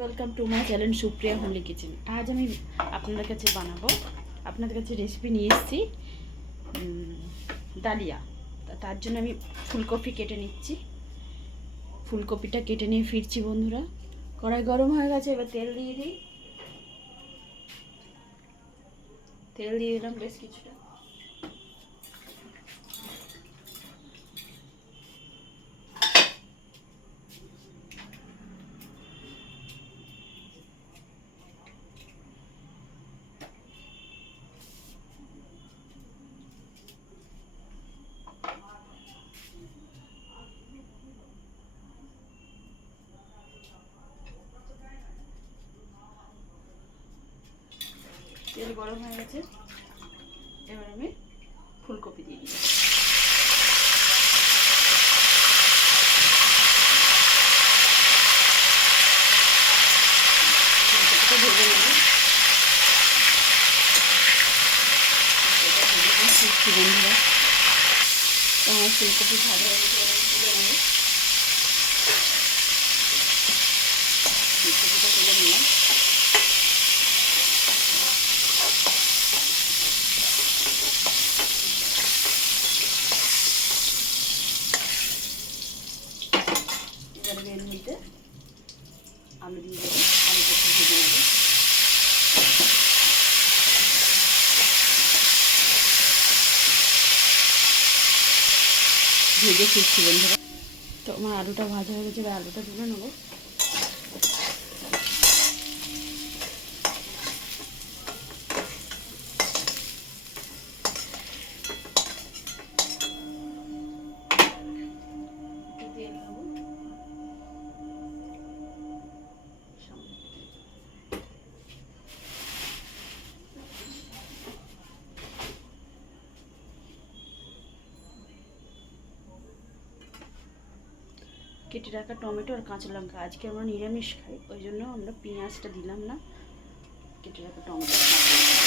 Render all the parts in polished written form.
Welcome to my channel Supriya homely kitchen. আজ আমি আপনাদের কাছে বানাবো, আপনাদের কাছে রেসিপি নিয়ে এসেছি ডালিয়া। তার জন্য আমি ফুলকপি কেটে নিচ্ছি। ফুলকপিটা কেটে নিয়ে ফিরছি বন্ধুরা। কড়াই গরম হয়ে গেছে, এবার তেল দিয়ে দিই। তেল দিয়ে দিলাম বেশ কিছুটা। তেল গরম হয়ে গেছে, এবার আমি ফুলকপি দিয়ে দিই। ফুলকপিটা ভেজে নেব। বন্ধুরা, আমার ফুলকপি ভাজা হয়ে গেছে, তুলে নেব। ফুলকপিটা তুলে নিলাম। এবার এর মধ্যে আলু দিয়ে দেবো, আলুটা একটু ভেজে নেব। ভেজে ফিরছি বন্ধুরা। তো আমার আলুটা ভাজা হয়ে গেছে, এবার আলুটা তুলে নেবো। তেল নেবো, কেটে রাখা টমেটো আর কাঁচা লঙ্কা। আজকে আমরা নিরামিষ খাই, ওই জন্য আমরা পেঁয়াজটা দিলাম না। কেটে রাখা টমেটো আর কাঁচা লঙ্কা।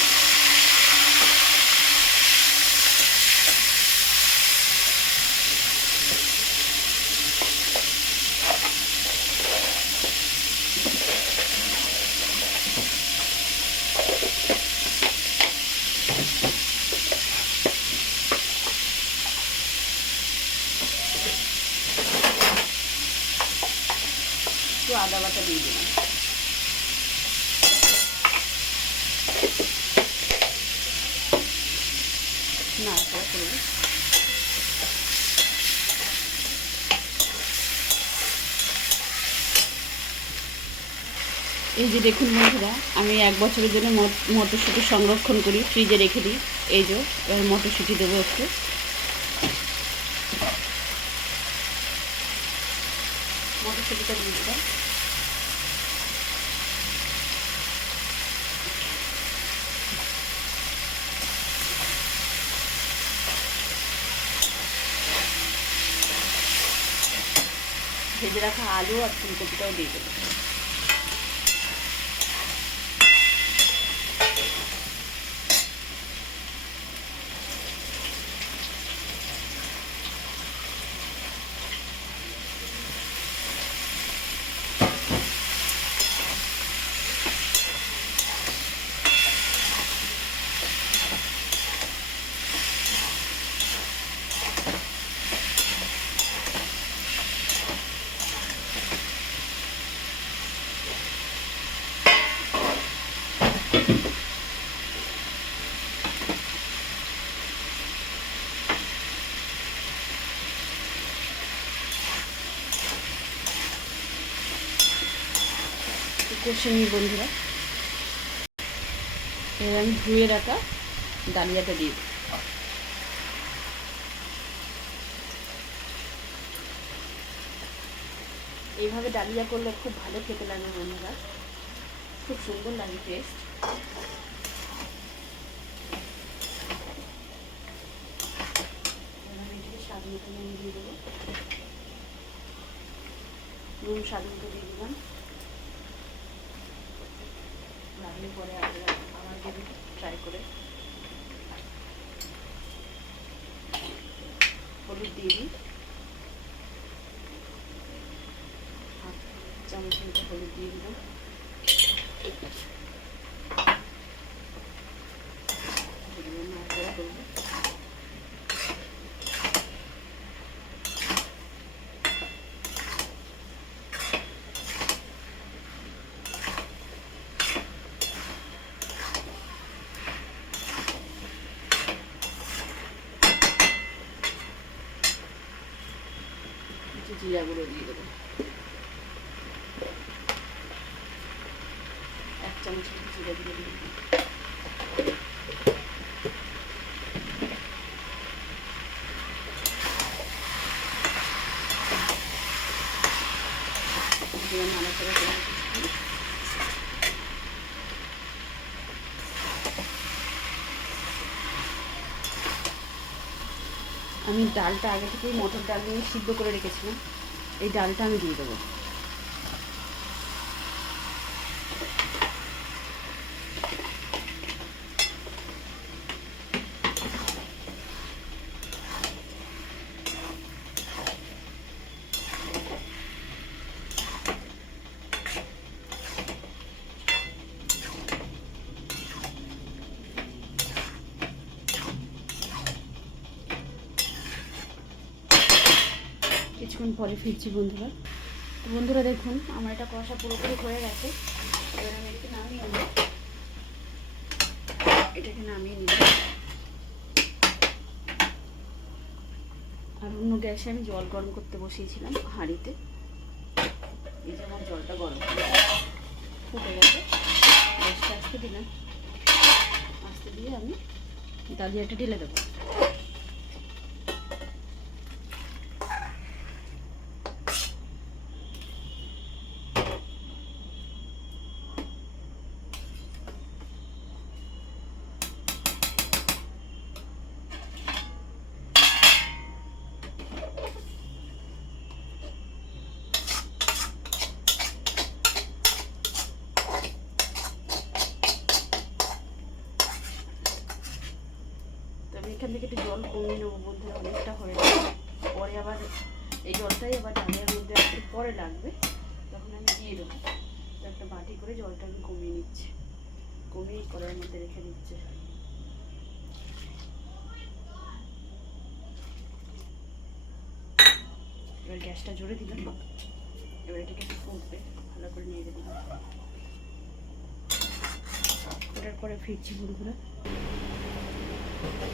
একটু আদা বাটা দিয়ে দিলাম। নাড়াচাড়া করবো। এই যে দেখুন বন্ধুরা, আমি 1 বছরের জন্য মটরশুঁটি সংরক্ষণ করি, ফ্রিজে রেখে দিই। এই যে এবার মটরশুঁটি দেবো একটু। মটরশুঁটিটা দিয়ে দিলাম। ভেজে রাখা আলু আর ফুলকপিটাও দিয়ে দেবো। কষে নিই বন্ধুরা। এবার আমি ধুয়ে রাখা ডালিয়াটা দিয়ে দিই। এইভাবে ডালিয়া করলে খুব ভালো খেতে লাগে বন্ধুরা, খুব সুন্দর লাগে টেস্ট। এবার এটাকে স্বাদ মতো নুন দিয়ে দেবো। নুন স্বাদ মতো দিয়ে দিলাম। লাগলে পরে আবার দেবো ট্রাই করে। হলুদ দিয়ে দিই, হাফ চামচ মতো হলুদ দিয়ে দিলাম। জিরা গুঁড়ো দিয়ে দেবো, 1 চামচ জিরা গুঁড়ো দিয়ে দেবো। নাড়াচাড়া করে আমি ডালটা আগে থেকেই মটর ডাল নিয়ে সিদ্ধ করে রেখেছিলাম, এই ডালটা আমি দিয়ে দেবো। কিছুক্ষণ পরে ফিরছি বন্ধুরা। তো বন্ধুরা দেখুন আমার এটা কষা পুরোপুরি হয়ে গেছে, এবার আমি এটাকে নামিয়ে নেব। এটাকে নামিয়ে নিব। আর অন্য গ্যাসে আমি জল গরম করতে বসিয়েছিলাম হাঁড়িতে। এই যে আমার জলটা গরম ফুটে গেছে, গ্যাসটা আস্তে দিলাম, আস্তে দিয়ে আমি ডালিয়াটা ঢেলে দেবো। এখান থেকে একটু জল কমিয়ে নেবো বন্ধুরা, অনেকটা হয়ে যাবে। পরে আবার এই জলটাই আবার ডালের মধ্যে একটু পরে লাগবে, তখন আমি দিয়ে দেবো। তো একটা বাটি করে জলটা আমি কমিয়ে নিচ্ছি, কমিয়ে কড়াইয়ের মধ্যে রেখে দিচ্ছি। এবার গ্যাসটা জোরে দিলাম, এবার এটাকে একটু ফুটবে, ভালো করে নেড়ে দিলাম। ওটার পরে ফিরছি বন্ধুরা।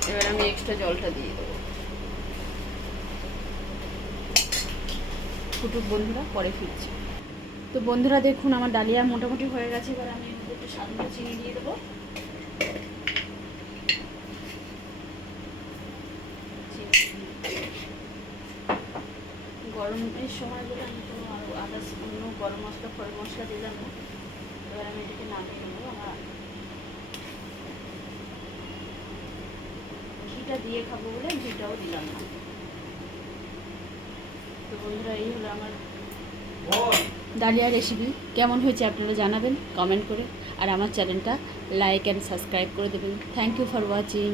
এবার আমি এক্সট্রা জলটা দিয়ে দেবো, ফুটুক বন্ধুরা, পরে ফিরছি। তো বন্ধুরা দেখুন আমার ডালিয়া মোটামুটি হয়ে গেছে। এবার আমি এর মধ্যে একটু স্বাদ মতো চিনি দিয়ে দেবো। গরমের সময় বলে আমি কোনো আরও আদার্স অন্য গরম মশলা ফল মশলা দিলাম না। এবার আমি এটাকে নামিয়ে নেবো। আমার ঘিটা দিয়ে খাবো বলে ঘিটাও দিলাম না। তো বন্ধুরা এই হলো আমার ডালিয়া রেসিপি। কেমন হয়েছে আপনারা জানাবেন কমেন্ট করে, আর আমার চ্যানেলটা লাইক অ্যান্ড সাবস্ক্রাইব করে দেবেন। Thank you for watching.